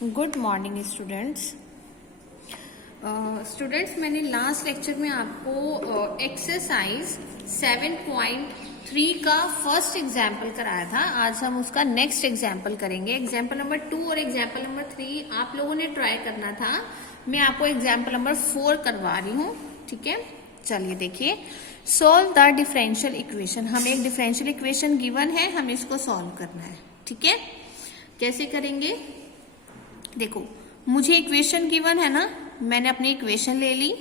Good morning students. मैंने last lecture में आपको एक्सरसाइज 7.3 का फर्स्ट एग्जाम्पल कराया था। आज हम उसका नेक्स्ट एग्जाम्पल करेंगे। एग्जाम्पल नंबर 2 और एग्जाम्पल नंबर 3 आप लोगों ने ट्राई करना था। मैं आपको एग्जाम्पल नंबर 4 करवा रही हूँ। ठीक है, चलिए देखिए। Solve the differential equation. हमें एक डिफरेंशियल इक्वेशन गिवन है, हमें इसको सॉल्व करना है। ठीक है, कैसे करेंगे? देखो, मुझे इक्वेशन गिवन है ना, मैंने अपनी इक्वेशन ले ली।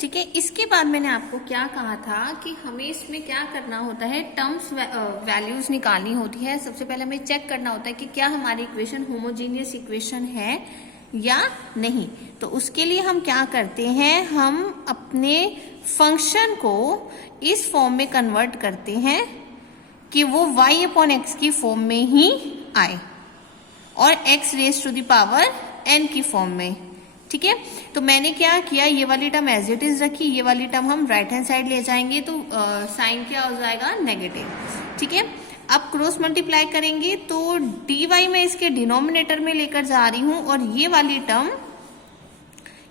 ठीक है, इसके बाद मैंने आपको क्या कहा था कि हमें इसमें क्या करना होता है, टर्म्स वैल्यूज निकालनी होती है। सबसे पहले हमें चेक करना होता है कि क्या हमारी इक्वेशन होमोजीनियस इक्वेशन है या नहीं। तो उसके लिए हम क्या करते हैं, हम अपने फंक्शन को इस फॉर्म में कन्वर्ट करते हैं कि वो y अपॉन एक्स की फॉर्म में ही आए और x raise to the power n की फॉर्म में। ठीक है, तो मैंने क्या किया, ये वाली टर्म एज इट इज रखी, ये वाली टर्म हम राइट हैंड साइड ले जाएंगे तो साइन क्या हो जाएगा, नेगेटिव। ठीक है, अब क्रॉस मल्टीप्लाई करेंगे तो dy मैं इसके डिनोमिनेटर में लेकर जा रही हूं और ये वाली टर्म,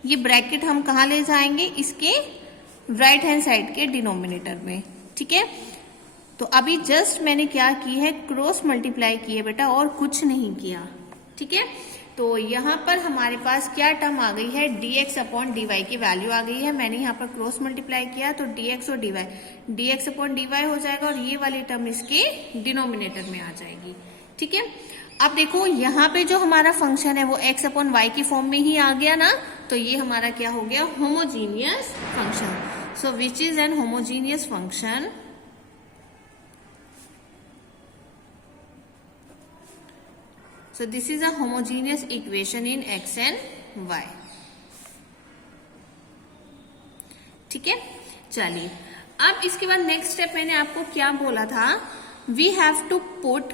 ये ब्रैकेट हम कहाँ ले जाएंगे, इसके राइट हैंड साइड के डिनोमिनेटर में। ठीक है, तो अभी जस्ट मैंने क्या की है, क्रॉस मल्टीप्लाई की है बेटा, और कुछ नहीं किया। ठीक है, तो यहाँ पर हमारे पास क्या टर्म आ गई है, dx अपॉन dy की वैल्यू आ गई है। मैंने यहाँ पर क्रॉस मल्टीप्लाई किया तो dx और dx अपॉन dy हो जाएगा और ये वाली टर्म इसके डिनोमिनेटर में आ जाएगी। ठीक है, अब देखो यहाँ पे जो हमारा फंक्शन है वो x अपॉन y की फॉर्म में ही आ गया ना, तो ये हमारा क्या हो गया, homogeneous function. So which is an homogeneous function? So this is a homogeneous equation in x and y. ठीक है, चलिए अब इसके बाद नेक्स्ट स्टेप मैंने आपको क्या बोला था, we have to put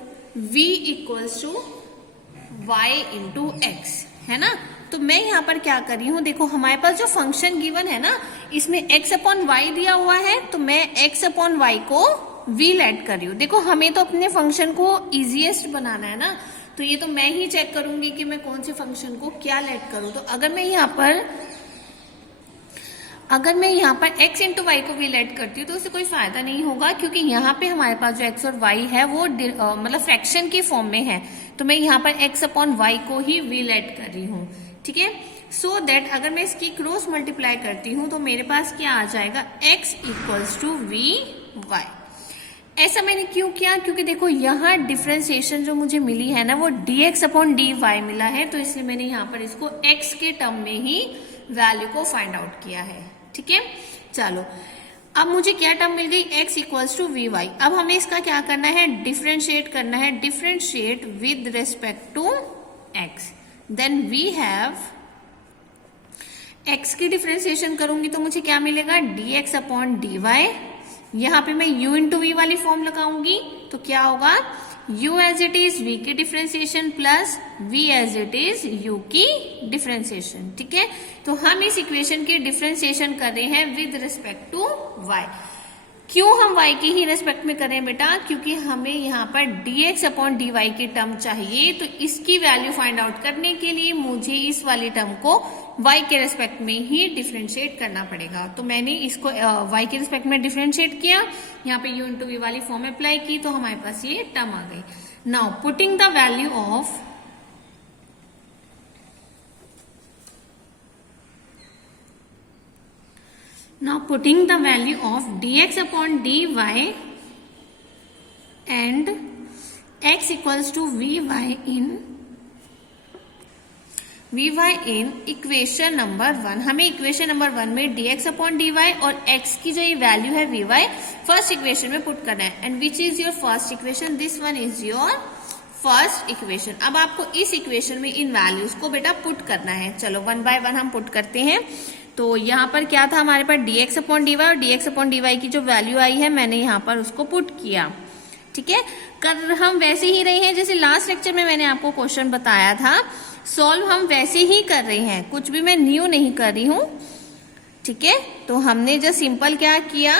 v equals to y into x, है ना। तो मैं यहाँ पर क्या कर रही हूँ, देखो हमारे पास जो फंक्शन गिवन है ना, इसमें x अपॉन वाई दिया हुआ है, तो मैं x अपॉन वाई को v लेट कर रही हूँ। देखो हमें तो अपने फंक्शन को इजीएस्ट बनाना है ना, तो ये तो मैं ही चेक करूंगी कि मैं कौन से फंक्शन को क्या लेट करूं। तो अगर मैं यहाँ पर x इंटू वाई को भी लेट करती हूँ तो उससे कोई फायदा नहीं होगा, क्योंकि यहाँ पे हमारे पास जो x और y है वो मतलब फ्रैक्शन की फॉर्म में है। तो मैं यहाँ पर x अपॉन वाई को ही v लेट कर रही हूँ। ठीक है, सो दैट अगर मैं इसकी क्रॉस मल्टीप्लाई करती हूँ तो मेरे पास क्या आ जाएगा, x equals to v y. ऐसा मैंने क्यों किया, क्योंकि देखो यहाँ डिफरेंशिएशन जो मुझे मिली है ना वो dx अपॉन dy मिला है, तो इसलिए मैंने यहाँ पर इसको x के टर्म में ही वैल्यू को फाइंड आउट किया है। ठीक है, चलो अब मुझे क्या टर्म मिल गई, x equals to v y. अब हमें इसका क्या करना है, डिफरेंशिएट करना है, differentiate with respect to x। Then we have, x की डिफरेंशिएशन करूंगी तो मुझे क्या मिलेगा, dx अपॉन dy। यहाँ पे मैं u इंटू वी वाली फॉर्म लगाऊंगी तो क्या होगा, u as it is v की differentiation plus v as it is u की डिफरेंशिएशन। ठीक है, तो हम इस इक्वेशन की डिफरेंशिएशन कर रहे हैं विद रिस्पेक्ट टू y। क्यों हम y की ही रेस्पेक्ट में करें बेटा, क्योंकि हमें यहाँ पर dx अपॉन dy की टर्म चाहिए, तो इसकी वैल्यू फाइंड आउट करने के लिए मुझे इस वाली टर्म को y के रेस्पेक्ट में ही डिफरेंशिएट करना पड़ेगा। तो मैंने इसको y के रेस्पेक्ट में डिफरेंशिएट किया, यहाँ पे u इंटू वी वाली फॉर्म अप्लाई की तो हमारे पास ये टर्म आ गई। Now putting the value of, now putting the value of dx upon dy and x equals to vy in equation number 1। हमें इक्वेशन नंबर 1 में dx अपॉन dy और x की जो ये वैल्यू है vy फर्स्ट इक्वेशन में put करना है। And which is your first equation, this one is your first equation. अब आपको इस इक्वेशन में इन वैल्यूज को बेटा पुट करना है। चलो वन बाय वन हम पुट करते हैं। तो यहाँ पर क्या था हमारे पास, dx अपॉन dy और dx अपॉन dy की जो वैल्यू आई है मैंने यहाँ पर उसको पुट किया। ठीक है, कर हम वैसे ही रहे हैं जैसे लास्ट लेक्चर में मैंने आपको क्वेश्चन बताया था, सॉल्व हम वैसे ही कर रहे हैं, कुछ भी मैं न्यू नहीं कर रही हूँ। ठीक है, तो हमने जो सिंपल क्या किया,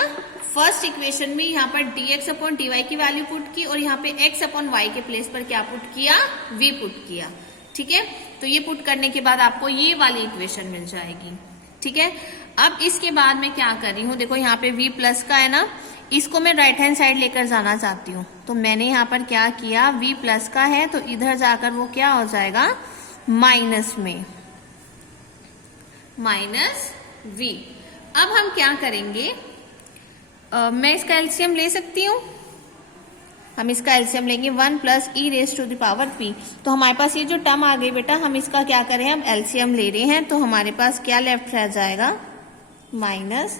फर्स्ट इक्वेशन में यहाँ पर dx अपॉन dy की वैल्यू पुट की और यहाँ पे x अपॉन y के प्लेस पर क्या पुट किया, v पुट किया। ठीक है, तो ये पुट करने के बाद आपको ये वाली इक्वेशन मिल जाएगी। ठीक है, अब इसके बाद मैं क्या कर रही हूँ, देखो यहाँ पे v प्लस का है ना, इसको मैं राइट हैंड साइड लेकर जाना चाहती हूँ, तो मैंने यहाँ पर क्या किया, v प्लस का है तो इधर जाकर वो क्या हो जाएगा, माइनस में, माइनस v। अब हम क्या करेंगे, मैं इसका एलसीएम ले सकती हूँ, हम इसका एलसीएम लेंगे 1 plus e raise to the power p। तो हमारे पास ये जो टर्म आ गई बेटा, हम इसका क्या करें, हम एलसीएम ले रहे हैं, तो हमारे पास क्या लेफ्ट रह जाएगा, माइनस,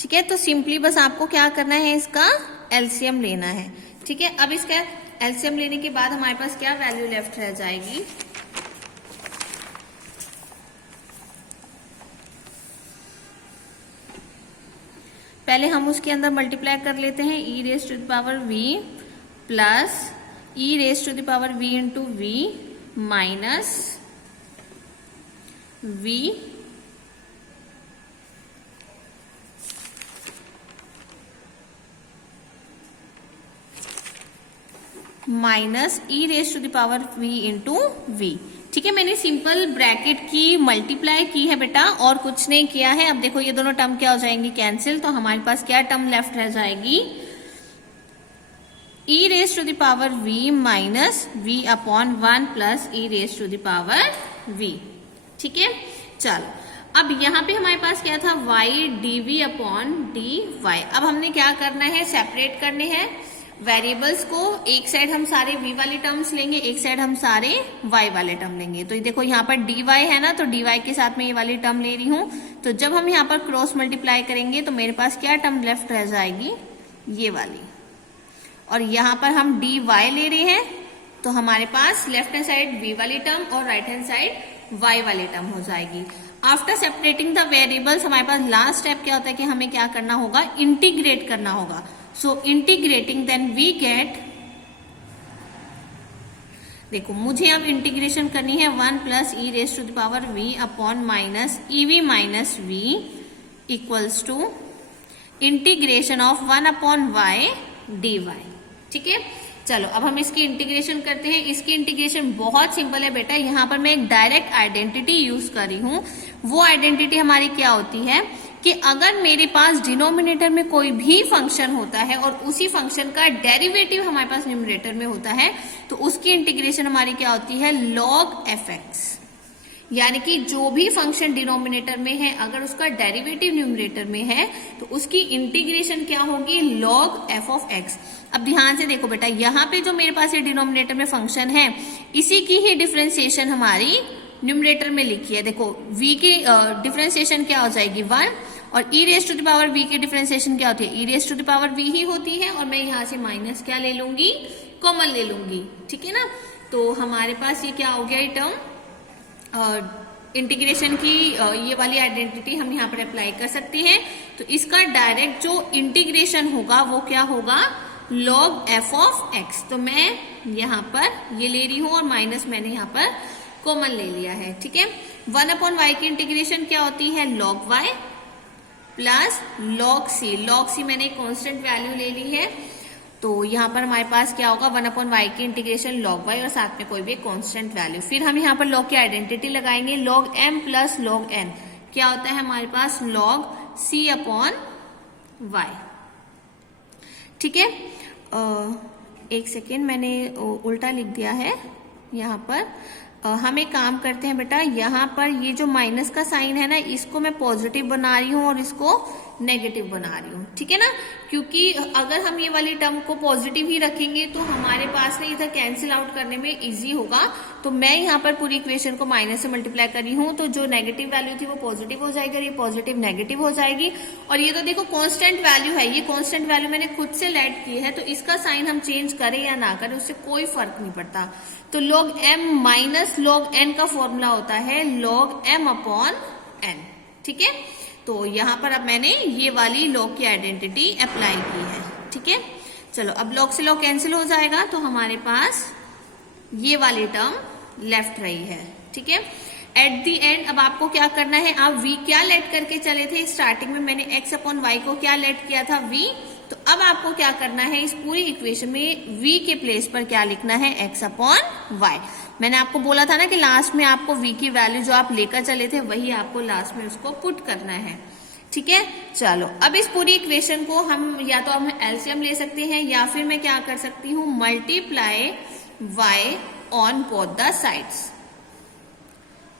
ठीक है। तो सिंपली बस आपको क्या करना है, इसका एलसीएम लेना है। ठीक है, अब इसका एलसीएम लेने के बाद हमारे पास क्या वैल्यू लेफ्ट रह जाएगी, पहले हम उसके अंदर मल्टीप्लाई कर लेते हैं, e raise to the power v plus e raise to the power v into v minus v minus e raise to the power v into v। ठीक है, मैंने सिंपल ब्रैकेट की मल्टीप्लाई की है बेटा, और कुछ नहीं किया है। अब देखो ये दोनों टर्म क्या हो जाएंगी, कैंसिल, तो हमारे पास क्या टर्म लेफ्ट रह जाएगी, e raise to the power v minus v upon 1 plus e raise to the power v। ठीक है, चलो अब यहाँ पे हमारे पास क्या था, y dv अपॉन dy। अब हमने क्या करना है, सेपरेट करने हैं वेरिएबल्स को, एक साइड हम सारे v वाले टर्म्स लेंगे, एक साइड हम सारे y वाले टर्म लेंगे। तो देखो यहाँ पर dy है ना, तो dy के साथ में ये वाली टर्म ले रही हूँ, तो जब हम यहाँ पर क्रॉस मल्टीप्लाई करेंगे तो मेरे पास क्या टर्म लेफ्ट रह जाएगी, ये वाली, और यहाँ पर हम dy ले रहे हैं, तो हमारे पास लेफ्ट हैंड साइड v वाली टर्म और राइट हैंड साइड y वाली टर्म हो जाएगी। आफ्टर सेपरेटिंग द वेरिएबल्स हमारे पास लास्ट स्टेप क्या होता है कि हमें क्या करना होगा, इंटीग्रेट करना होगा। So integrating then we get, देखो मुझे अब इंटीग्रेशन करनी है 1 plus e raise to the power v upon minus e v minus v equals to integration of 1 upon y dy। ठीक है, चलो अब हम इसकी इंटीग्रेशन करते हैं। इसकी इंटीग्रेशन बहुत सिंपल है बेटा, यहाँ पर मैं एक डायरेक्ट आइडेंटिटी यूज कर रही हूँ। वो आइडेंटिटी हमारी क्या होती है कि अगर मेरे पास डिनोमिनेटर में कोई भी फंक्शन होता है और उसी फंक्शन का डेरिवेटिव हमारे पास न्यूमरेटर में होता है, तो उसकी इंटीग्रेशन हमारी क्या होती है, log fx। यानी कि जो भी फंक्शन डिनोमिनेटर में है अगर उसका डेरिवेटिव न्यूमरेटर में है तो उसकी इंटीग्रेशन क्या होगी, log f ऑफ x। अब ध्यान से देखो बेटा, यहाँ पे जो मेरे पास ये डिनोमिनेटर में फंक्शन है इसी की ही डिफरेंशिएशन हमारी न्यूमरेटर में लिखी है। देखो v की डिफरेंशिएशन क्या हो जाएगी 1, और e raise to the power v की डिफरेंशिएशन क्या होती है, e raise to the power v ही होती है, और मैं यहाँ से माइनस क्या ले लूंगी, कॉमन ले लूंगी। ठीक है ना, तो हमारे पास ये क्या हो गया, ये टर्म इंटीग्रेशन की ये वाली आइडेंटिटी हम यहाँ पर अप्लाई कर सकते हैं। तो इसका डायरेक्ट जो इंटीग्रेशन होगा वो क्या होगा, log f ऑफ x। तो मैं यहाँ पर ये ले रही हूँ और माइनस मैंने यहाँ पर कॉमन ले लिया है। ठीक है, 1 अपॉन y की इंटीग्रेशन क्या होती है, log y plus log c। log c मैंने कांस्टेंट वैल्यू ले ली है, तो यहाँ पर हमारे पास क्या होगा, 1 अपॉन y की इंटीग्रेशन log y और साथ में कोई भी कांस्टेंट वैल्यू। फिर हम यहाँ पर log की आइडेंटिटी लगाएंगे, log m plus log n क्या होता है हमारे पास, log c अपॉन y। ठीक है, एक सेकेंड मैंने उल्टा लिख दिया है यहाँ पर। हम एक काम करते हैं बेटा, यहाँ पर ये जो माइनस का साइन है ना, इसको मैं पॉजिटिव बना रही हूँ और इसको नेगेटिव बना रही हूँ। ठीक है ना, क्योंकि अगर हम ये वाली टर्म को पॉजिटिव ही रखेंगे तो हमारे पास ना इधर कैंसिल आउट करने में इजी होगा। तो मैं यहाँ पर पूरी इक्वेशन को माइनस से मल्टीप्लाई कर रही हूँ, तो जो नेगेटिव वैल्यू थी वो पॉजिटिव हो जाएगी और ये पॉजिटिव नेगेटिव हो जाएगी। और ये तो देखो कांस्टेंट वैल्यू है, ये कांस्टेंट वैल्यू मैंने खुद से लेट की है, तो इसका साइन हम चेंज करें या ना करें उससे कोई फर्क नहीं पड़ता। तो log m minus log n का फॉर्मूला होता है log m अपॉन n। ठीक है, तो यहाँ पर अब मैंने ये वाली log की आइडेंटिटी अप्लाई की है। ठीक है, चलो अब log से log कैंसिल हो जाएगा, तो हमारे पास ये वाली टर्म लेफ्ट रही है, ठीक है। एट द एंड अब आपको क्या करना है, आप v क्या लेट करके चले थे स्टार्टिंग में, मैंने x अपॉन y को क्या लेट किया था v, तो अब आपको क्या करना है इस पूरी इक्वेशन में v के प्लेस पर क्या लिखना है, x अपॉन y। मैंने आपको बोला था ना कि लास्ट में आपको v की वैल्यू जो आप लेकर चले थे वही आपको लास्ट में उसको पुट करना है, ठीक है। चलो अब इस पूरी इक्वेशन को हम या तो हम एलसीएम ले सकते हैं या फिर मैं क्या कर सकती हूँ, multiply y on both the sides,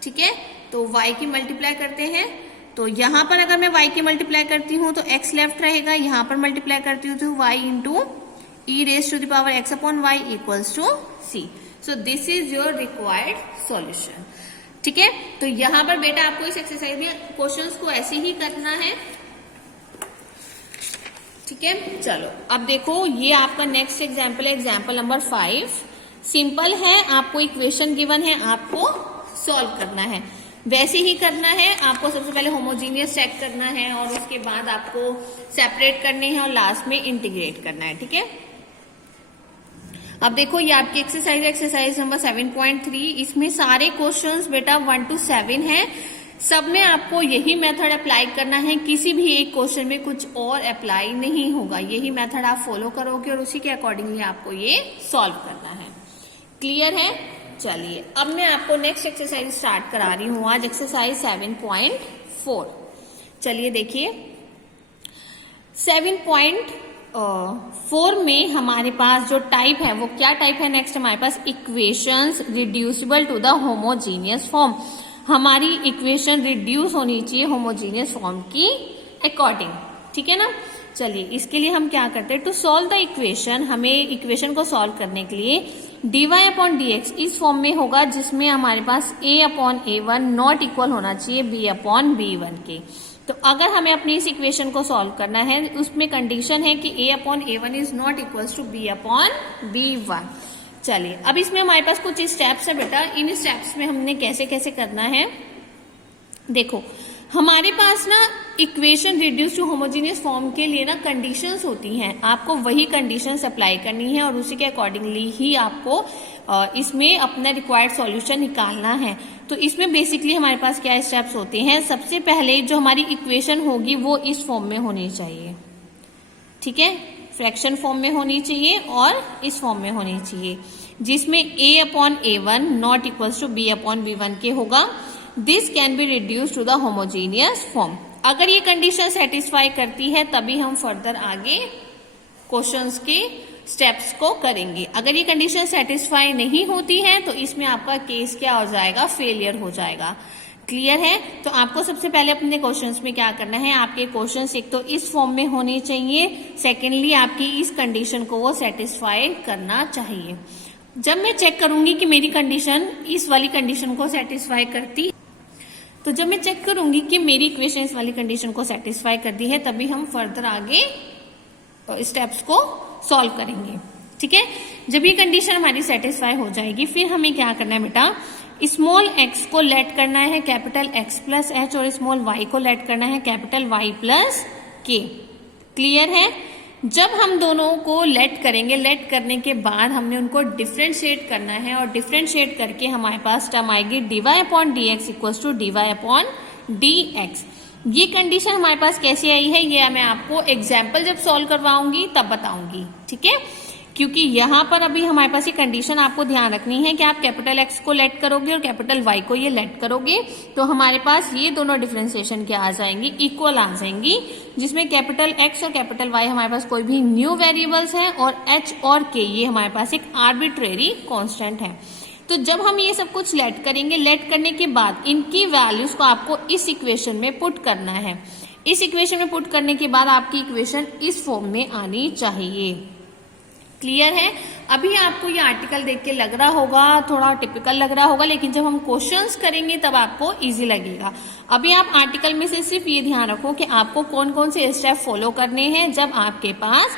ठीक है। तो y की मल्टीप्लाई करते हैं, तो यहां पर अगर मैं y की मल्टीप्लाई करती हूँ तो x लेफ्ट रहेगा, यहां पर मल्टीप्लाई करती हूँ तो y into e raise to the power x upon y equals to c। So this is your required solution, ठीक है। तो यहां पर बेटा आपको इस एक्सरसाइज में क्वेश्चंस को ऐसे ही करना है, ठीक है। चलो अब देखो ये आपका नेक्स्ट एग्जाम्पल है, एग्जाम्पल नंबर 5। सिंपल है, आपको इक्वेशन गिवन है, आपको सॉल्व करना है, वैसे ही करना है। आपको सबसे पहले होमोजीनियस चेक करना है और उसके बाद आपको सेपरेट करने हैं और लास्ट में इंटीग्रेट करना है, ठीक है। अब देखो ये आपकी एक्सरसाइज नंबर 7.3। इसमें सारे क्वेश्चंस बेटा 1 to 7 है, सब में आपको यही मेथड अप्लाई करना है, किसी भी एक क्वेश्चन में कुछ और अप्लाई नहीं होगा, यही मेथड आप फॉलो करोगे और उसी के अकॉर्डिंगली आपको ये सॉल्व करना है। क्लियर है? चलिए अब मैं आपको नेक्स्ट एक्सरसाइज स्टार्ट करा रही हूं आज, एक्सरसाइज 7.4। चलिए देखिए 7.4 में हमारे पास जो टाइप है वो क्या टाइप है, नेक्स्ट हमारे पास equations reducible to the homogeneous form. हमारी इक्वेशन रिड्यूस होनी चाहिए होमोजीनियस फॉर्म की अकॉर्डिंग, ठीक है ना। चलिए इसके लिए हम क्या करते हैं, टू सॉल्व द इक्वेशन, हमें इक्वेशन को सॉल्व करने के लिए dy अपॉन dx इस फॉर्म में होगा जिसमें हमारे पास a upon a1 not equal होना चाहिए b अपॉन b1 के। तो अगर हमें अपनी इस इक्वेशन को सॉल्व करना है उसमें कंडीशन है कि a upon a1 is not equal to b upon b1। चलिए अब इसमें हमारे पास कुछ स्टेप्स है बेटा, इन स्टेप्स में हमने कैसे कैसे करना है। देखो हमारे पास ना equation reduce to homogeneous form के लिए ना कंडीशंस होती हैं, आपको वही कंडीशंस अप्लाई करनी है और उसी के अकॉर्डिंगली ही आपको इसमें अपना रिक्वायर्ड सॉल्यूशन निकालना है। तो इसमें बेसिकली हमारे पास क्या स्टेप्स होते हैं, सबसे पहले जो हमारी इक्वेशन होगी वो इस फॉर्म में होनी चाहिए, ठीक है, फ्रैक्शन फॉर्म में होनी चाहिए और इस फॉर्म में होनी चाहिए जिसमें a upon a1 not equals to b upon b1 के होगा। This can be reduce to the homogeneous form. अगर ये कंडीशन सेटिस्फाई करती है तभी हम फर्दर आगे क्वेश्चंस के स्टेप्स को करेंगे। अगर ये कंडीशन सेटिस्फाई नहीं होती है तो इसमें आपका केस क्या हो जाएगा, फेलियर हो जाएगा। क्लियर है? तो आपको सबसे पहले अपने क्वेश्चंस में क्या करना है, आपके क्वेश्चंस एक तो इस फॉर्म में होने चाहिए, सेकेंडली आपकी इस कंडीशन को वो सेटिस्फाई करना चाहिए। जब मैं चेक करूंगी कि मेरी कंडीशन इस वाली कंडीशन को सेटिस्फाई करती, तो जब मैं चेक करूंगी कि मेरी इक्वेशन इस वाली कंडीशन को सेटिस्फाई करती है तभी हम फर्दर आगे स्टेप्स को सॉल्व करेंगे, ठीक है। जब ये कंडीशन हमारी सेटिस्फाई हो जाएगी फिर हमें क्या करना है बेटा, स्मॉल x को लेट करना है कैपिटल X प्लस h और स्मॉल y को लेट करना है capital Y plus k। Clear है? जब हम दोनों को लेट करेंगे, लेट करने के बाद हमने उनको डिफ्रेंशिएट करना है और डिफ्रेंशिएट करके हमारे पास टर्म आएगी dy upon dx equals to dy upon dx। ये कंडीशन हमारे पास कैसे आई है ये मैं आपको एग्जाम्पल जब सॉल्व करवाऊंगी तब बताऊंगी, ठीक है। क्योंकि यहाँ पर अभी हमारे पास ये कंडीशन आपको ध्यान रखनी है कि आप कैपिटल X को लेट करोगे और कैपिटल Y को ये लेट करोगे तो हमारे पास ये दोनों डिफरेंशिएशन क्या आ जाएंगी, इक्वल आ जाएंगी, जिसमें कैपिटल X और कैपिटल Y हमारे पास कोई भी न्यू वेरिएबल्स हैं और H और K ये हमारे पास एक आर्बिट्रेरी कांस्टेंट है। तो जब हम ये सब कुछ लेट करेंगे, लेट करने के बाद इनकी वैल्यूज को आपको इस इक्वेशन में पुट करना है। इस इक्वेशन में पुट करने के बाद आपकी इक्वेशन इस फॉर्म में आनी चाहिए। क्लियर है? अभी आपको ये आर्टिकल देख के लग रहा होगा, थोड़ा टिपिकल लग रहा होगा, लेकिन जब हम क्वेश्चंस करेंगे तब आपको इजी लगेगा। अभी आप आर्टिकल में से सिर्फ ये ध्यान रखो कि आपको कौन कौन से स्टेप फॉलो करने हैं जब आपके पास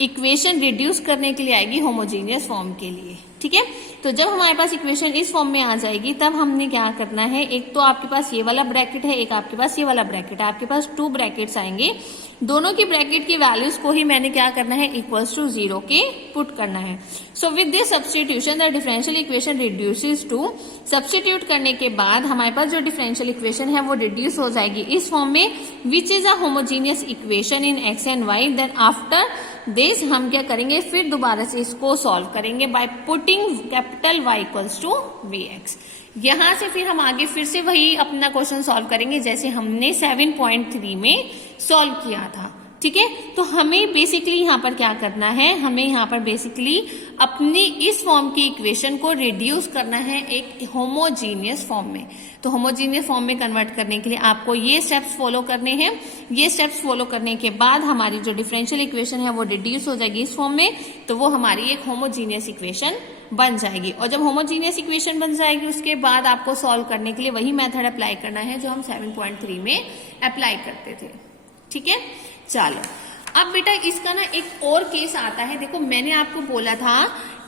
इक्वेशन रिड्यूस करने के लिए आएगी होमोजीनियस फॉर्म के लिए। ठीक है। तो जब हमारे पास इक्वेशन इस फॉर्म में आ जाएगी तब हमने क्या करना है, एक तो आपके पास ये वाला ब्रैकेट है, एक आपके पास ये वाला ब्रैकेट है, आपके पास 2 ब्रैकेट्स आएंगे। दोनों की ब्रैकेट की वैल्यूज को ही मैंने क्या करना है, इक्वल्स टू 0 के पुट करना है। So with this substitution the differential equation reduces to, substitute करने के बाद हमारे पास जो डिफरेंशियल इक्वेशन है वो रिड्यूस हो जाएगी इस फॉर्म में, which is a homogeneous equation in x and y। Then after this हम क्या करेंगे, फिर दोबारा से इसको सॉल्व करेंगे by putting capital Y equals to Vx। यहां से फिर हम आगे फिर से वही अपना क्वेश्चन सॉल्व करेंगे जैसे हमने 7.3 में सॉल्व किया था, ठीक है। तो हमें बेसिकली यहाँ पर क्या करना है, हमें यहाँ पर बेसिकली अपनी इस फॉर्म की इक्वेशन को रिड्यूस करना है एक होमोजीनियस फॉर्म में। तो होमोजीनियस फॉर्म में कन्वर्ट करने के लिए आपको ये स्टेप्स फॉलो करने हैं। ये स्टेप्स फॉलो करने के बाद हमारी जो डिफरेंशियल इक्वेशन है वो रिड्यूस हो जाएगी इस फॉर्म में, तो वो हमारी एक होमोजीनियस इक्वेशन बन जाएगी। और जब होमोजीनियस इक्वेशन बन जाएगी उसके बाद आपको सॉल्व करने के लिए वही मेथड अप्लाई करना है जो हम 7.3 में अप्लाई करते थे, ठीक है। चलो अब बेटा इसका ना एक और केस आता है। देखो मैंने आपको बोला था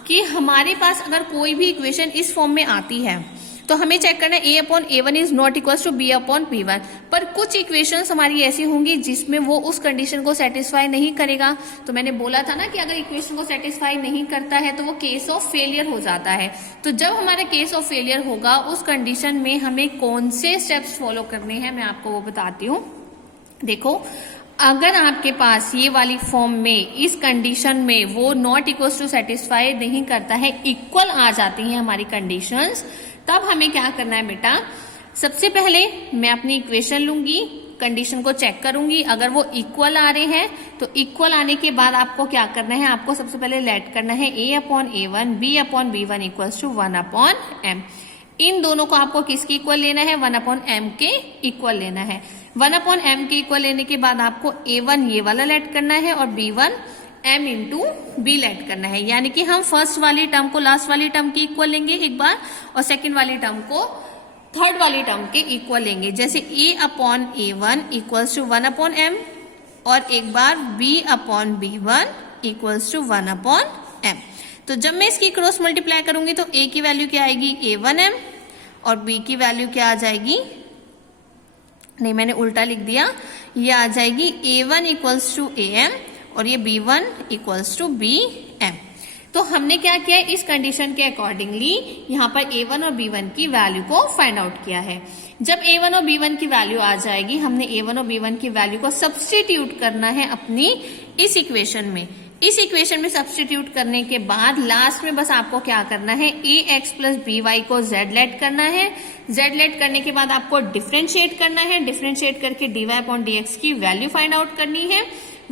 कि हमारे पास अगर कोई भी इक्वेशन इस फॉर्म में आती है तो हमें चेक करना है a/a1 is not equal to b/b1। पर कुछ इक्वेशंस हमारी ऐसी होंगी जिसमें वो उस कंडीशन को सेटिस्फाई नहीं करेगा। तो मैंने बोला था ना कि अगर इक्वेशन को सेटिस्फाई नहीं करता है तो वो केस ऑफ फेलियर हो जाता है। तो जब हमारा केस ऑफ फेलियर होगा उस कंडीशन में हमें कौन से स्टेप्स फॉलो करने हैं मैं आपको वो बताती हूँ। देखो अगर आपके पास ये वाली फॉर्म में इस कंडीशन में वो नॉट इक्वल टू सेटिस्फाई नहीं करता है, इक्वल आ जाती हैं हमारी कंडीशंस, तब हमें क्या करना है बेटा, सबसे पहले मैं अपनी इक्वेशन लूंगी, कंडीशन को चेक करूंगी, अगर वो इक्वल आ रहे हैं तो इक्वल आने के बाद आपको क्या करना है, आपको सबसे पहले लेट करना है a/a1 b/b1 equals to 1/m। इन दोनों को आपको किसके इक्वल लेना है, 1/m के इक्वल लेना है। 1/m के इक्वल लेने के बाद आपको a1 ये वाला लेट करना है और b1 m into B late करना है। यानी कि हम फर्स्ट वाली टर्म को लास्ट वाली टर्म के इक्वल लेंगे एक बार और सेकंड वाली टर्म को थर्ड वाली टर्म के इक्वल लेंगे। जैसे a/a1 इक्वल्स टू 1/m और एक बार b/b1 इक्वल्स टू 1/m। तो जब मैं इसकी क्रॉस मल्टीप्लाई करूंगी तो a की वैल्यू क्या आएगी, a1m और b की वैल्यू क्या आ जाएगी, नहीं मैंने उल्टा लिख दिया, ये आ जाएगी a1 इक्वल्स टू am और ये b1 इक्वल्स टू bm। तो हमने क्या किया, इस कंडीशन के अकॉर्डिंगली यहाँ पर a1 और b1 की वैल्यू को फाइंड आउट किया है। जब a1 और b1 की वैल्यू आ जाएगी, हमने a1 और b1 की वैल्यू को सब्स्टिट्यूट करना है अपनी इस इक्वेशन में। इस इक्वेशन में सब्स्टिट्यूट करने के बाद लास्ट में बस आपको क्या करना है, ax प्लस by को z लेट करना है। z लेट करने के बाद आपको डिफरेंशिएट करना है, डिफरेंशिएट करके dy/dx की वैल्यू फाइंड आउट करनी है।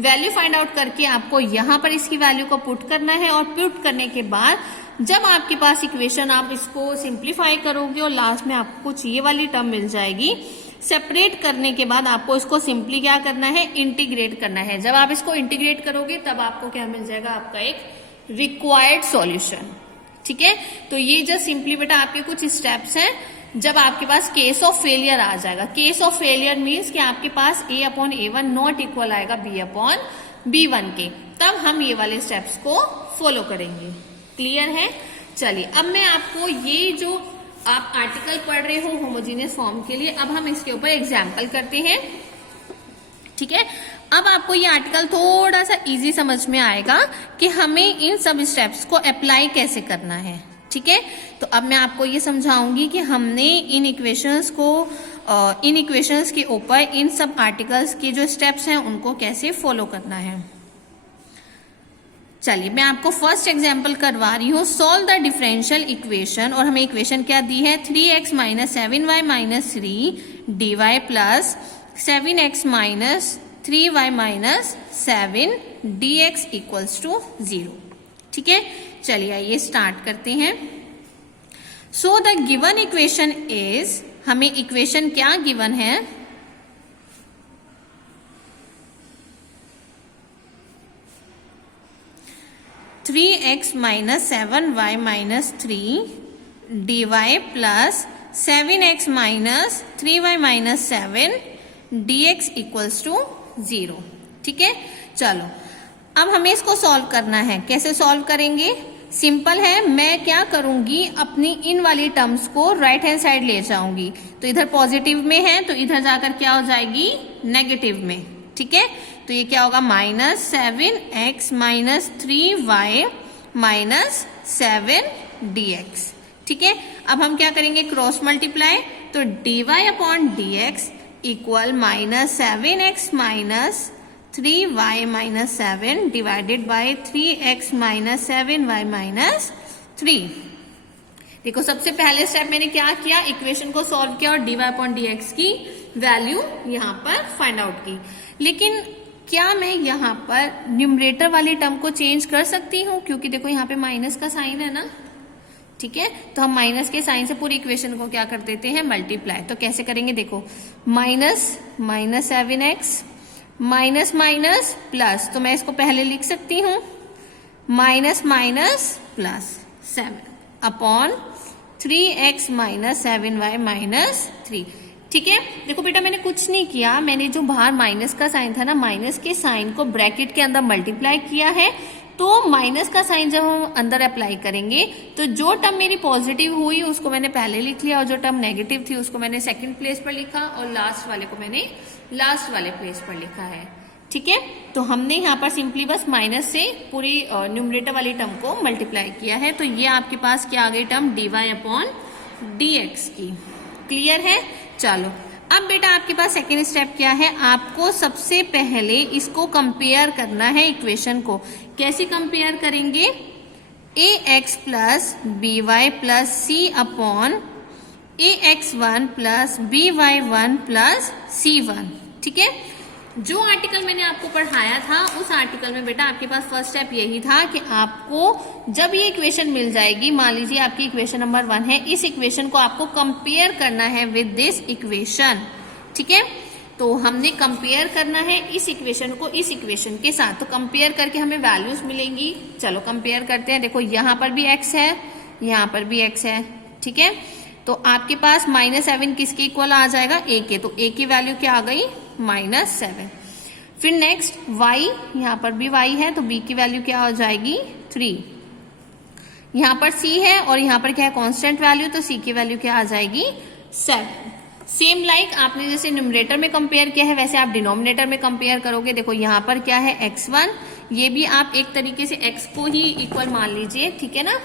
वैल्यू फाइंड आउट करके आपको यहाँ पर इसकी वैल्यू को पुट करना है और पुट करने के बाद जब आपके पास इक्वेशन, आप इसको सिंप्लीफाई करोगे और लास्ट में आपको कुछ ये वाली टर्म मिल जाएगी। सेपरेट करने के बाद आपको इसको सिंपली क्या करना है, इंटीग्रेट करना है। जब आप इसको इंटीग्रेट करोगे तब आपको क्या मिल जाएगा, आपका एक रिक्वायर्ड सॉल्यूशन, ठीक है। तो ये जो सिंपली बेटा आपके कुछ स्टेप्स हैं जब आपके पास केस ऑफ फेलियर आ जाएगा। केस ऑफ फेलियर मीन्स कि आपके पास a/a1 नॉट इक्वल आएगा b/b1 के, तब हम ये वाले स्टेप्स को फॉलो करेंगे। क्लियर है। चलिए अब मैं आपको ये जो आप आर्टिकल पढ़ रहे हो होमोजीनियस फॉर्म के लिए, अब हम इसके ऊपर एग्जाम्पल करते हैं, ठीक है। अब आपको ये आर्टिकल थोड़ा सा इजी समझ में आएगा कि हमें इन सब स्टेप्स को अप्लाई कैसे करना है, ठीक है। तो अब मैं आपको ये समझाऊंगी कि हमने इन इक्वेशंस के ऊपर इन सब आर्टिकल्स के जो स्टेप्स हैं उनको कैसे फॉलो करना है। चलिए मैं आपको फर्स्ट एग्जांपल करवा रही हूँ। सॉल्व द डिफरेंशियल इक्वेशन, और हमें इक्वेशन क्या दी है, 3x minus 7y minus 3 dy plus 7x minus 3y minus 7 dx equals to 0, ठीक है। चलिए आइए स्टार्ट करते हैं। So the given equation is, हमें इक्वेशन क्या गिवन है, three x minus 7y minus 3 dy plus 7x minus 3y minus 7 dx equals to 0, ठीक है। चलो अब हमें इसको सॉल्व करना है। कैसे सॉल्व करेंगे, सिंपल है, मैं क्या करूंगी अपनी इन वाली टर्म्स को राइट हैंड साइड ले जाऊंगी, तो इधर पॉजिटिव में है तो इधर जाकर क्या हो जाएगी नेगेटिव में, ठीक है। तो ये क्या होगा -7x minus 3y minus 7dx, ठीक है। अब हम क्या करेंगे क्रॉस मल्टीप्लाई, तो dy upon dx equal -7x minus 3y minus 7 divided by 3x minus 7y minus 3। देखो सबसे पहले स्टेप मैंने क्या किया, इक्वेशन को सॉल्व किया और dy अपॉन dx की वैल्यू यहाँ पर फाइंड आउट की। लेकिन क्या मैं यहाँ पर न्यूमरेटर वाली टर्म को चेंज कर सकती हूँ, क्योंकि देखो यहाँ पे माइनस का साइन है ना, ठीक है। तो हम माइनस के साइन से पूरी इक्वेशन को क्या कर देते हैं मल्टीप्लाई। तो कैसे करेंगे, देखो -7x माइनस माइनस प्लस, तो मैं इसको पहले लिख सकती हूँ minus minus plus 7 upon 3x minus 7y minus 3, ठीक है। देखो बेटा मैंने कुछ नहीं किया, मैंने जो बाहर माइनस का साइन था ना, माइनस के साइन को ब्रैकेट के अंदर मल्टीप्लाई किया है। तो माइनस का साइन जब हम अंदर अप्लाई करेंगे तो जो टर्म मेरी पॉजिटिव हुई उसको मैंने पहले लिख लिया और जो टर्म नेगेटिव थी उसको मैंने सेकंड प्लेस पर लिखा और लास्ट वाले को मैंने लास्ट वाले प्लेस पर लिखा है, ठीक है। तो हमने यहाँ पर सिंपली बस माइनस से पूरी न्यूमरेटर वाली टर्म को मल्टीप्लाई किया है। तो ये आपके पास क्या आ गई टर्म dy अपॉन dx की, क्लियर है। चलो अब बेटा आपके पास सेकेंड स्टेप क्या है, आपको सबसे पहले इसको कंपेयर करना है इक्वेशन को। कैसे कंपेयर करेंगे, ax plus by plus c upon ax1 plus by1 plus c1, ठीक है। जो आर्टिकल मैंने आपको पढ़ाया था उस आर्टिकल में बेटा आपके पास फर्स्ट स्टेप यही था कि आपको जब ये इक्वेशन मिल जाएगी, मान लीजिए आपकी इक्वेशन नंबर 1 है, इस इक्वेशन को आपको कंपेयर करना है विद दिस इक्वेशन, ठीक है। तो हमने कंपेयर करना है इस इक्वेशन को इस इक्वेशन के साथ, तो कंपेयर करके हमें वैल्यूज मिलेंगी। चलो कंपेयर करते हैं। देखो यहाँ पर भी x है, यहाँ पर भी x है, ठीक है। तो आपके पास -7 किसके इक्वल आ जाएगा, a के, तो a की वैल्यू क्या आ गई -7। फिर नेक्स्ट y, यहाँ पर भी y है तो b की वैल्यू क्या हो जाएगी 3। यहाँ पर c है और यहाँ पर क्या है कांस्टेंट वैल्यू, तो c की वैल्यू क्या आ जाएगी 7। सेम लाइक आपने जैसे न्यूमरेटर में कंपेयर किया है वैसे आप डिनोमिनेटर में कंपेयर करोगे। देखो यहाँ पर क्या है x1, ये भी आप एक तरीके से x को ही इक्वल मान लीजिए, ठीक है ना।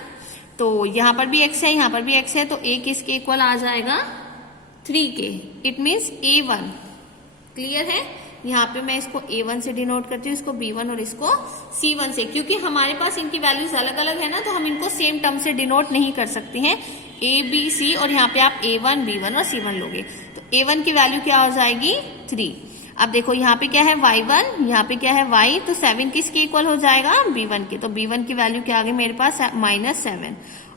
तो यहाँ पर भी x है, यहाँ पर भी x है, तो a किसके इक्वल आ जाएगा 3 के, इट मीन्स a1, क्लियर है। यहाँ पे मैं इसको a1 से डिनोट करती हूँ, इसको b1 और इसको c1 से, क्योंकि हमारे पास इनकी वैल्यूज अलग अलग है ना, तो हम इनको सेम टर्म से डिनोट नहीं कर सकते हैं। a b c और यहाँ पे आप a1 b1 और c1 लोगे, तो a1 की वैल्यू क्या हो जाएगी 3। अब देखो यहाँ पे क्या है y1, यहाँ पे क्या है y, तो 7 किसके इक्वल हो जाएगा b1 के, तो b1 की वैल्यू क्या आ गई मेरे पास -7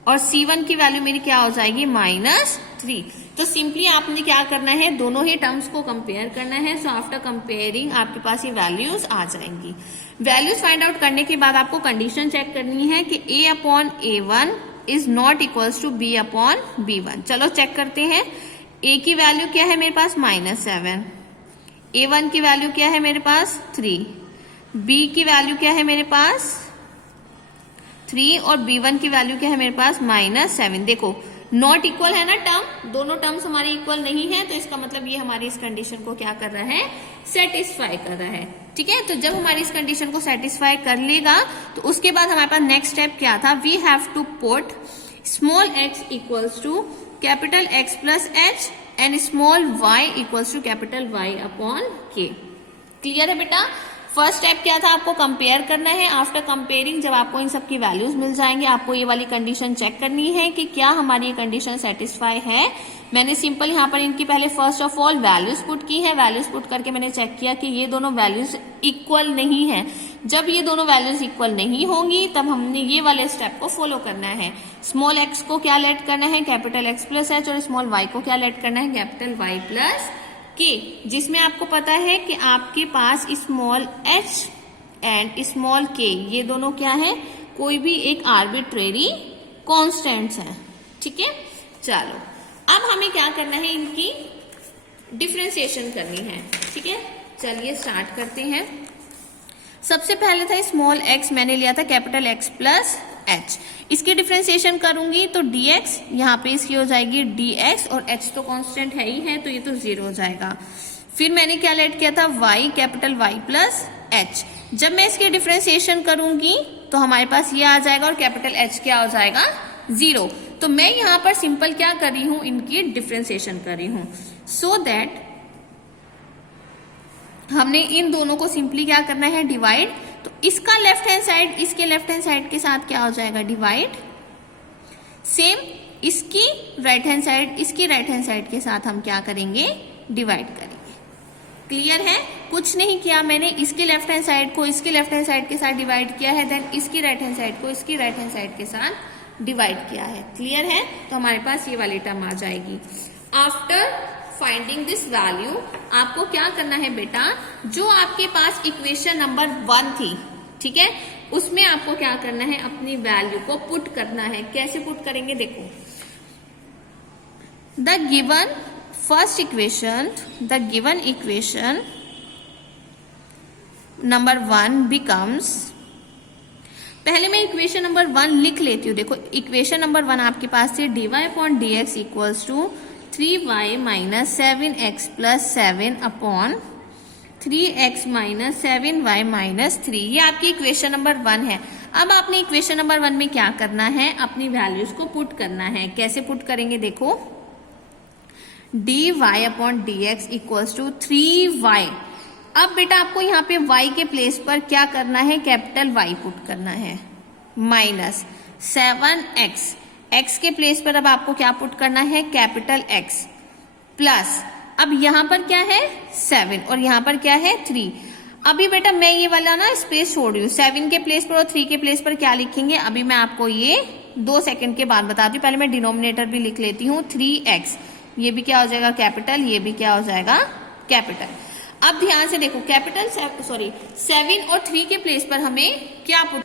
और c1 की वैल्यू मेरी क्या हो जाएगी -3। तो सिंपली आपने क्या करना है, दोनों ही टर्म्स को कंपेयर करना है। सो आफ्टर कंपेयरिंग आपके पास ये वैल्यूज आ जाएंगी। वैल्यूज फाइंड आउट करने के बाद आपको कंडीशन चेक करनी है कि a upon a1 is not equals to b upon b1। चलो चेक करते हैं। a की वैल्यू क्या है मेरे पास -7, a1 की वैल्यू क्या है मेरे पास 3, b की वैल्यू क्या है मेरे पास 3 और b1 की वैल्यू क्या है मेरे पास -7। देखो नॉट इक्वल है ना टर्म, दोनों टर्म्स हमारे इक्वल नहीं है, तो इसका मतलब ये हमारी इस कंडीशन को क्या कर रहा है सेटिस्फाई कर रहा है, ठीक है। तो जब हमारी इस कंडीशन को सेटिस्फाई कर लेगा तो उसके बाद हमारे पास नेक्स्ट स्टेप क्या था, we have to put small x equals to capital X plus h and small y equals to capital Y upon k। Clear है बेटा। फर्स्ट स्टेप क्या था, आपको कंपेयर करना है। आफ्टर कंपेयरिंग जब आपको इन सब की वैल्यूज मिल जाएंगे, आपको ये वाली कंडीशन चेक करनी है कि क्या हमारी ये कंडीशन सेटिस्फाई है। मैंने सिंपल यहाँ पर इनकी पहले first of all values put की है। वैल्यूज पुट करके मैंने चेक किया कि ये दोनों वैल्यूज इक्वल नहीं है। जब ये दोनों वैल्यूज इक्वल नहीं होंगी तब हमने ये वाले स्टेप को फॉलो करना है। स्मॉल एक्स को क्या लेट करना है कैपिटल एक्स प्लस एच और स्मॉल वाई को क्या लेट करना है कैपिटल वाई प्लस के, जिसमें आपको पता है कि आपके पास small h and small k ये दोनों क्या है, कोई भी एक आर्बिट्रेरी कॉन्स्टेंट्स हैं, ठीक है। चलो अब हमें क्या करना है, इनकी डिफरेंशिएशन करनी है, ठीक है। चलिए स्टार्ट करते हैं। सबसे पहले था स्मॉल x, मैंने लिया था कैपिटल x प्लस एच। इसकी डिफ्रेंसिएशन करूंगी तो dx यहाँ पे इसकी हो जाएगी dx और h तो कांस्टेंट है ही है तो ये तो 0 हो जाएगा। फिर मैंने क्या लेट किया था y capital Y plus h। जब मैं इसकी डिफ्रेंसिएशन करूंगी तो हमारे पास ये आ जाएगा और कैपिटल H क्या हो जाएगा 0। तो मैं यहाँ पर सिंपल क्या कर रही हूं इनकी डिफ्रेंसिएशन कर रही हूं सो दैट हमने इन दोनों को सिंपली क्या करना है डिवाइड। तो इसका लेफ्ट हैंड साइड इसके लेफ्ट हैंड साइड के साथ क्या हो जाएगा डिवाइड। सेम इसकी राइट हैंड साइड इसकी राइट हैंड साइड के साथ हम क्या करेंगे डिवाइड करेंगे। क्लियर है? कुछ नहीं किया मैंने, इसकी लेफ्ट हैंड साइड को इसकी लेफ्ट हैंड साइड के साथ डिवाइड किया है, देन इसकी राइट हैंड साइड को इसकी राइट हैंड साइड के साथ डिवाइड किया है। क्लियर है? तो हमारे पास ये वाली टर्म आ जाएगी। आफ्टर फाइंडिंग दिस वैल्यू आपको क्या करना है बेटा, जो आपके पास इक्वेशन नंबर 1 थी, ठीक है, उसमें आपको क्या करना है अपनी वैल्यू को पुट करना है। कैसे पुट करेंगे देखो, the given first equation the given equation number 1 becomes, पहले मैं इक्वेशन नंबर 1 लिख लेती हूँ। देखो इक्वेशन नंबर 1 आपके पास है dy upon dx equals to 3y minus 7x plus 7 upon 3x minus 7y minus 3। ये आपकी इक्वेशन नंबर 1 है। अब आपने इक्वेशन नंबर 1 में क्या करना है, अपनी वैल्यूज को पुट करना है। कैसे पुट करेंगे देखो, dy upon dx equals to 3y। अब बेटा आपको यहाँ पे y के प्लेस पर क्या करना है, कैपिटल Y पुट करना है, माइनस 7x, x के प्लेस पर अब आपको क्या पुट करना है, कैपिटल X, प्लस अब यहाँ पर क्या है 7 और यहाँ पर क्या है 3। अभी बेटा मैं ये वाला ना स्पेस छोड़ रही हूँ, 7 के प्लेस पर और 3 के प्लेस पर क्या लिखेंगे अभी मैं आपको ये 2 सेकंड के बाद बताती हूँ। पहले मैं डिनोमिनेटर भी लिख लेती हूँ, 3x, ये भी क्या हो जाएगा कैपिटल, ये भी क्या हो जाएगा कैपिटल। अब ध्यान से देखो, कैपिटल 7 और 3 के प्लेस पर हमें क्या पुट,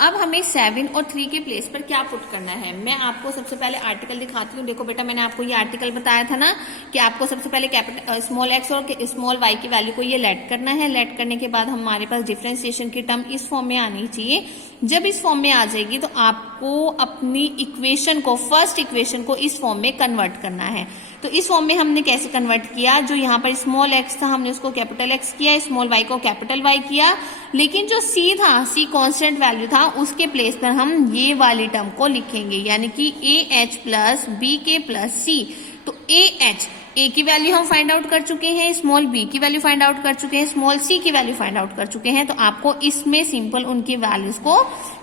अब हमें 7 और 3 के प्लेस पर क्या पुट करना है। मैं आपको सबसे पहले आर्टिकल दिखाती हूँ। देखो बेटा मैंने आपको ये आर्टिकल बताया था ना कि आपको सबसे पहले कैपिटल स्मॉल x और स्मॉल y की वैल्यू को ये लेट करना है। लेट करने के बाद हमारे पास डिफरेंशिएशन की टर्म इस फॉर्म में आनी चाहिए। जब इस फॉर्म में आ जाएगी तो आपको अपनी इक्वेशन को, फर्स्ट इक्वेशन को इस फॉर्म में कन्वर्ट करना है। तो इस फॉर्म में हमने कैसे कन्वर्ट किया, जो यहाँ पर स्मॉल x था हमने उसको कैपिटल X किया, स्मॉल y को कैपिटल Y किया, लेकिन जो c था, c कांस्टेंट वैल्यू था, उसके प्लेस पर हम ये वाली टर्म को लिखेंगे, यानी कि AH plus BK plus C। तो AH, A की वैल्यू हम फाइंड आउट कर चुके हैं, स्मॉल b की वैल्यू फाइंड आउट कर चुके हैं, स्मॉल c की वैल्यू फाइंड आउट कर चुके हैं। तो आपको इसमें सिंपल उनकी वैल्यूज को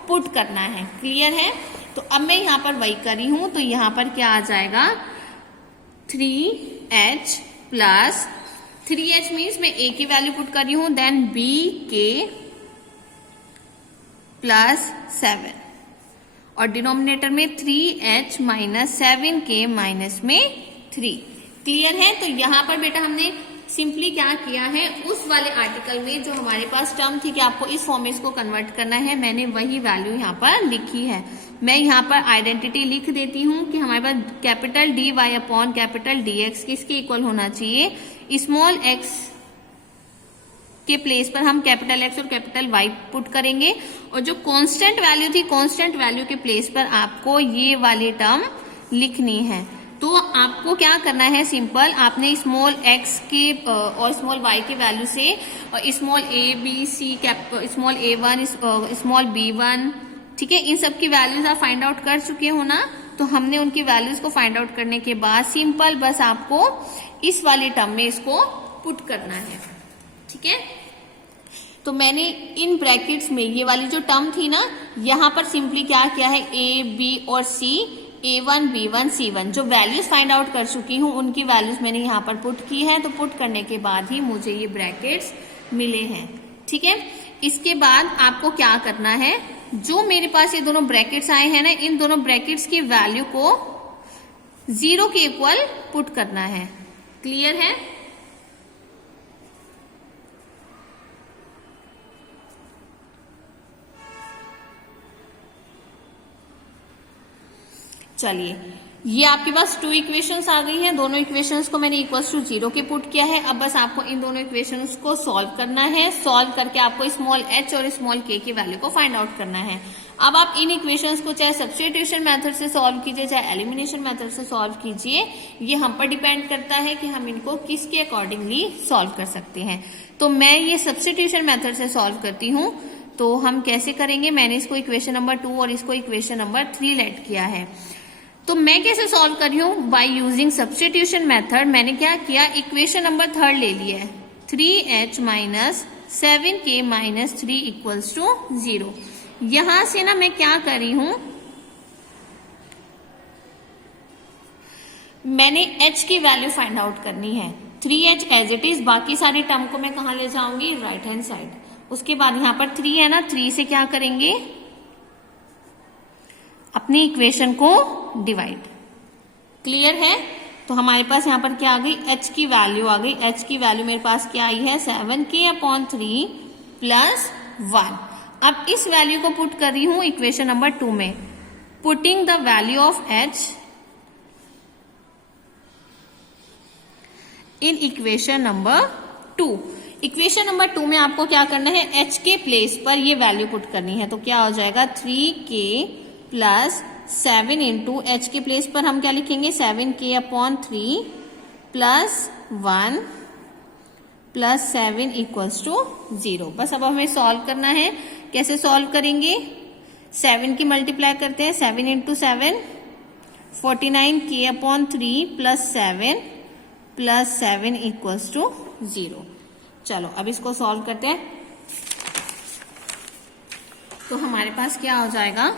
पुट करना है। क्लियर है? तो अब मैं यहाँ पर वही करी हूं, तो यहाँ पर क्या आ जाएगा 3h प्लस 3h मीन्स मैं a की वैल्यू पुट कर रही हूं, देन bk प्लस 7 और डिनोमिनेटर में 3h माइनस 7k माइनस में 3। क्लियर है? तो यहाँ पर बेटा हमने सिंपली क्या किया है, उस वाले आर्टिकल में जो हमारे पास टर्म थी कि आपको इस फॉर्म में इसको कन्वर्ट करना है, मैंने वही वैल्यू यहाँ पर लिखी है। मैं यहाँ पर आइडेंटिटी लिख देती हूँ कि हमारे पास capital dy upon capital dx किसके इक्वल होना चाहिए, स्मॉल x के प्लेस पर हम कैपिटल X और कैपिटल Y पुट करेंगे, और जो कांस्टेंट वैल्यू थी, कांस्टेंट वैल्यू के प्लेस पर आपको ये वाली टर्म लिखनी है। तो आपको क्या करना है, सिंपल आपने स्मॉल x के और स्मॉल y के वैल्यू से small a b c small a1 small b1, ठीक है, इन सब की वैल्यूज आप फाइंड आउट कर चुके हो ना। तो हमने उनकी वैल्यूज को फाइंड आउट करने के बाद सिंपल बस आपको इस वाली टर्म में इसको पुट करना है। ठीक है, तो मैंने इन ब्रैकेट्स में ये वाली जो टर्म थी ना, यहाँ पर सिंपली क्या किया है, a b और c, a1 b1 c1 जो वैल्यूज फाइंड आउट कर चुकी हूँ उनकी वैल्यूज मैंने यहाँ पर पुट की है। तो पुट करने के बाद ही मुझे ये ब्रैकेट्स मिले हैं। ठीक है, इसके बाद आपको क्या करना है, जो मेरे पास ये दोनों ब्रैकेट्स आए हैं ना, इन दोनों ब्रैकेट्स की वैल्यू को 0 के इक्वल पुट करना है। क्लियर है? चलिए, ये आपके पास 2 इक्वेशंस आ गई हैं। दोनों इक्वेशंस को मैंने इक्वल्स टू 0 के पुट किया है। अब बस आपको इन दोनों इक्वेशंस को सॉल्व करना है। सॉल्व करके आपको स्मॉल h और स्मॉल k की वैल्यू को फाइंड आउट करना है। अब आप इन इक्वेशंस को चाहे सब्स्टिट्यूशन मेथड से सॉल्व कीजिए चाहे एलिमिनेशन मेथड से सॉल्व कीजिए, ये हम पर डिपेंड करता है कि हम इनको किसके अकॉर्डिंगली सॉल्व कर सकते हैं। तो मैं ये सब्स्टिट्यूशन मेथड से सॉल्व करती हूँ। तो हम कैसे करेंगे, मैंने इसको इक्वेशन नंबर 2 और इसको इक्वेशन नंबर 3 लेट किया है। तो मैं कैसे सॉल्व कर रही हूँ, बाय यूजिंग सब्स्टिट्यूशन मेथड। मैंने क्या किया, इक्वेशन नंबर 3 ले लिया है, 3h minus 7k minus 3 equals to 0। यहां से ना मैं क्या कर रही हूं, मैंने h की वैल्यू फाइंड आउट करनी है। 3h एज इट इज, बाकी सारे टर्म को मैं कहां ले जाऊंगी, राइट हैंड साइड। उसके बाद यहां पर 3 है ना, 3 से क्या करेंगे, अपनी इक्वेशन को डिवाइड। क्लियर है? तो हमारे पास यहां पर क्या आ गई, h की वैल्यू आ गई। h की वैल्यू मेरे पास क्या आई है, 7k/3 प्लस 1। अब इस वैल्यू को पुट कर रही हूं इक्वेशन नंबर 2 में। Putting the value of h in equation number 2। Equation number 2 में आपको क्या करना है, h के प्लेस पर ये वैल्यू पुट करनी है। तो क्या हो जाएगा, 3k प्लस 7 इंटू h के प्लेस पर हम क्या लिखेंगे, 7k/3 plus 1 plus 7 equals to 0। बस अब हमें सॉल्व करना है। कैसे सॉल्व करेंगे, 7 की मल्टीप्लाई करते हैं, 7 into 7 49k/3 plus 7 equals to 0। चलो अब इसको सॉल्व करते हैं। तो हमारे पास क्या हो जाएगा,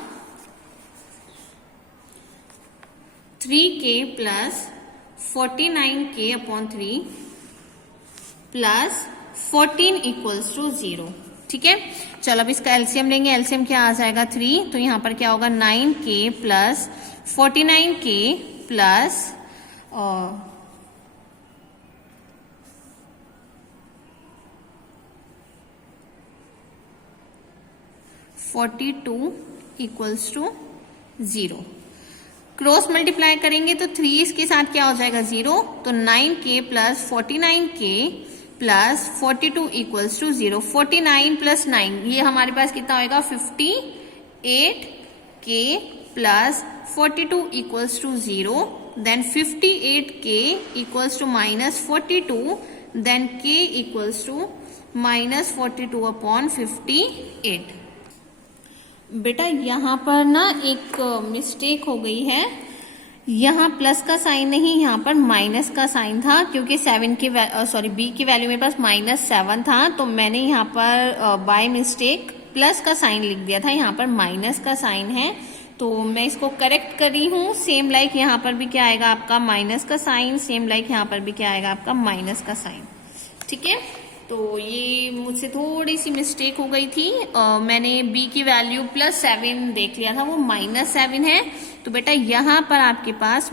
3k plus 49k/3 plus 14 equals to 0। ठीक है, चलो अब इसका एलसीएम लेंगे। एलसीएम क्या आ जाएगा, 3। तो यहां पर क्या होगा, 9k plus 49k plus 42 equals to 0। Cross multiply करेंगे तो 3 इसके साथ क्या हो जाएगा, 0। तो 9k plus 49k plus 42 equals to 0। 49 plus 9 ये हमारे पास कितना होगा, 58k plus 42 equals to 0। Then 58k equals to minus 42, then k equals to minus 42/58। बेटा यहाँ पर ना एक मिस्टेक हो गई है, यहाँ प्लस का साइन नहीं, यहाँ पर माइनस का साइन था, क्योंकि 7 की b की वैल्यू मेरे पास -7 था। तो मैंने यहाँ पर बाय मिस्टेक प्लस का साइन लिख दिया था, यहाँ पर माइनस का साइन है। तो मैं इसको करेक्ट कर रही हूँ। सेम लाइक यहाँ पर भी क्या आएगा आपका, माइनस का साइन। सेम लाइक यहाँ पर भी क्या आएगा आपका, माइनस का साइन। ठीक है, तो ये मुझसे थोड़ी सी मिस्टेक हो गई थी। मैंने b की वैल्यू +7 देख लिया था, वो -7 है। तो बेटा यहाँ पर आपके पास